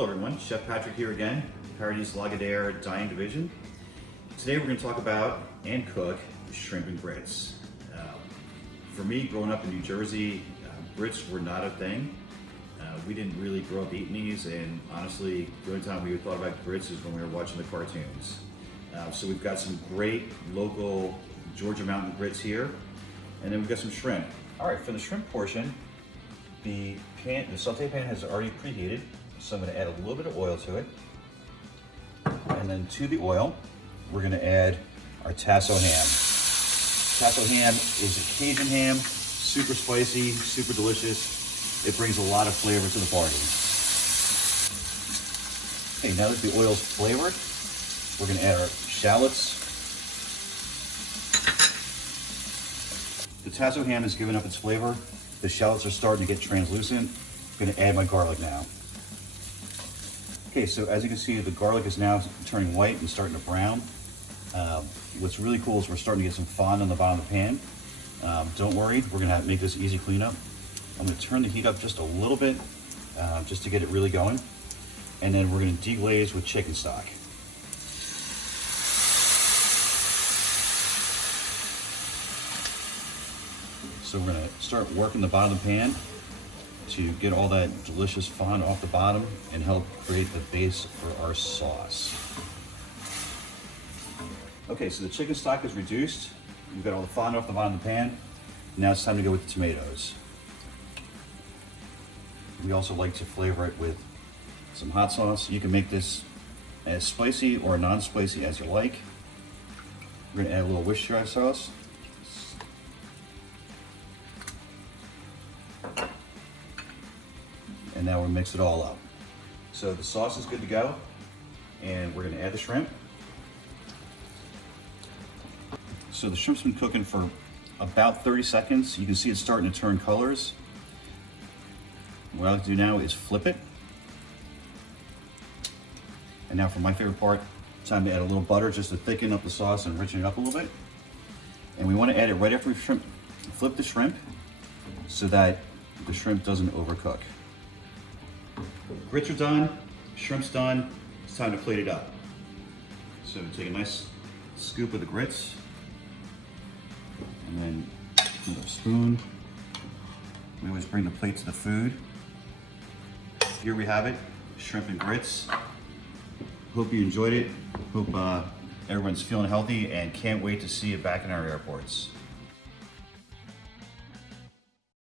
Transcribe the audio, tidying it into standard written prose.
Hello everyone, Chef Patrick here again, Paradise Lagardère Dining Division. Today we're going to talk about and cook shrimp and grits. For me, growing up in New Jersey, grits were not a thing. We didn't really grow up eating these, and honestly, the only time we thought about grits is when we were watching the cartoons. So we've got some great local Georgia mountain grits here, and then we've got some shrimp. All right, for the shrimp portion, the saute pan has already preheated, so I'm going to add a little bit of oil to it. And then to the oil, we're going to add our Tasso ham. Tasso ham is a Cajun ham, super spicy, super delicious. It brings a lot of flavor to the party. Okay, now that the oil's flavored, we're going to add our shallots. The Tasso ham has given up its flavor. The shallots are starting to get translucent. I'm going to add my garlic now. Okay, so as you can see, the garlic is now turning white and starting to brown. What's really cool is we're starting to get some fond on the bottom of the pan. Don't worry, we're gonna make this easy cleanup. I'm gonna turn the heat up just a little bit, just to get it really going. And then we're gonna deglaze with chicken stock. So we're gonna start working the bottom of the pan to get all that delicious fond off the bottom and help create the base for our sauce. Okay, so the chicken stock is reduced. We've got all the fond off the bottom of the pan. Now it's time to go with the tomatoes. We also like to flavor it with some hot sauce. You can make this as spicy or non-spicy as you like. We're gonna add a little Worcestershire sauce. And now we'll mix it all up. So the sauce is good to go, and we're gonna add the shrimp. So the shrimp's been cooking for about 30 seconds. You can see it's starting to turn colors. What I like to do now is flip it. And now for my favorite part, time to add a little butter just to thicken up the sauce and richen it up a little bit. And we wanna add it right after we flip the shrimp so that the shrimp doesn't overcook. Grits are done, shrimp's done, it's time to plate it up. So take a nice scoop of the grits, and then with a spoon. We always bring the plate to the food. Here we have it, shrimp and grits. Hope you enjoyed it. Hope everyone's feeling healthy and can't wait to see you back in our airports.